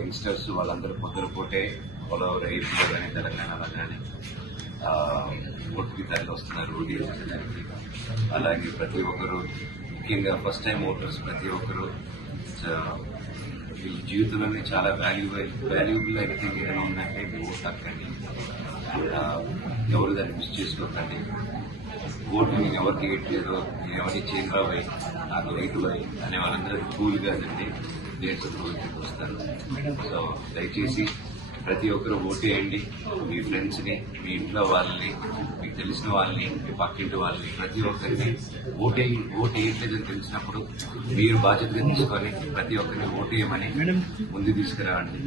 Youngsters వాళ్ళందరూ పొద్దుపోటే పొలం రైతులు కానీ తెలంగాణలో కానీ ఓటుకి తరలి వస్తున్నారు ఓటు వేసేదానికి. అలాగే ప్రతి ఒక్కరు ముఖ్యంగా ఫస్ట్ టైం ఓటర్స్ ప్రతి ఒక్కరు ఈ జీవితంలోనే చాలా వాల్యుబుల్ ఎవ్రీథింగ్ ఏదైనా ఉందంటే ఓటు హక్కండి. ఎవరు దాన్ని మిస్ చేసుకోకండి. ఓటు నేను ఎవరికి వేయట్లేదు, నేను ఎవరికి చేంద్రాబాయి నాకు రైతుబాయి అనే వాళ్ళందరూ కూల్ కాదండి, నేర్చుకోవడానికి వస్తారు. సో దయచేసి ప్రతి ఒక్కరు ఓటేయండి. మీ ఫ్రెండ్స్ని, మీ ఇంట్లో వాళ్ళని, మీకు తెలిసిన వాళ్ళని, మీ పక్కింటి వాళ్ళని ప్రతి ఒక్కరిని ఓటేయట్లేదని తెలిసినప్పుడు మీరు బాధ్యతగా తీసుకొని ప్రతి ఒక్కరిని ఓటేయమని ముందు తీసుకురావండి.